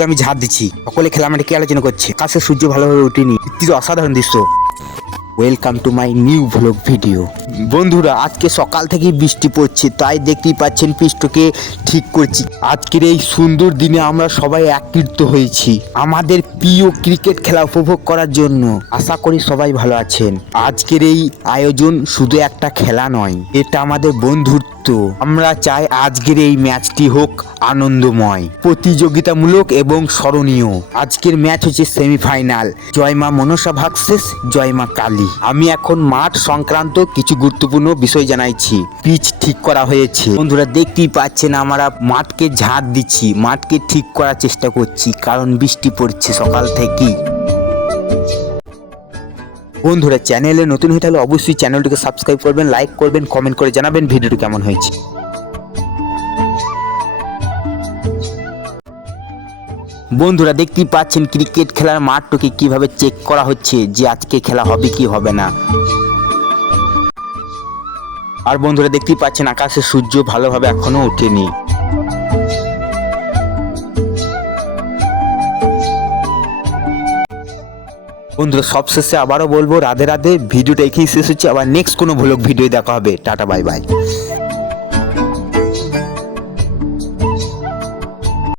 আমি ঝাঁপ দিচ্ছি, সকলে খেলা মাঠে কি আলোচনা করছে। আকাশে সূর্য ভালোভাবে ওঠেনি, কি অসাধারণ দৃশ্য। Welcome to my new vlog video. বন্ধুরা, আজকে সকাল থেকে বৃষ্টি পড়ছে, তাই দেখতেই পাচ্ছেন পৃষ্ঠকে ঠিক করছি। আজকের এই সুন্দর দিনে আমরা সবাই একত্রিত হয়েছি আমাদের প্রিয় ক্রিকেট খেলা উপভোগ করার জন্য। আশা করি সবাই ভালো আছেন। আজকের এই আয়োজন শুধু একটা খেলা নয়, এটা আমাদের বন্ধুত্ব। আমরা চাই আজকের এই ম্যাচটি হোক আনন্দময়, প্রতিযোগিতামূলক এবং স্মরণীয়। আজকের ম্যাচ হচ্ছে সেমিফাইনাল। জয় মা মনসা ভার্সেস জয় মা কালী। আমি এখন মাঠ সংক্রান্ত কিছু গুরুত্বপূর্ণ বিষয় জানাইছি। পিচ ঠিক করা হয়েছে। বন্ধুরা দেখতেই পাচ্ছেন আমরা মাঠকে ঝাঁট দিচ্ছি, মাঠকে ঠিক করার চেষ্টা করছি, কারণ বৃষ্টি পড়ছে সকাল থেকেই। বন্ধুরা, চ্যানেলে নতুন হয়ে থাকলে অবশ্যই চ্যানেলটিকে সাবস্ক্রাইব করবেন, লাইক করবেন, কমেন্ট করে জানাবেন ভিডিওটি কেমন হয়েছে। বন্ধুরা দেখতেই পাচ্ছেন ক্রিকেট খেলার মাঠটাকে কিভাবে চেক করা হচ্ছে যে আজকে খেলা হবে কি হবে না। আর বন্ধুরা দেখতেই পাচ্ছেন আকাশে সূর্য ভালোভাবে এখনো ওঠেনি। বন্ধুরা সবশেষে আবারও বলবো রাধে রাধে। ভিডিওটা এখানেই শেষ হচ্ছে, আবার নেক্সট কোনো ভ্লগ ভিডিও দেখা হবে। Tata bye bye.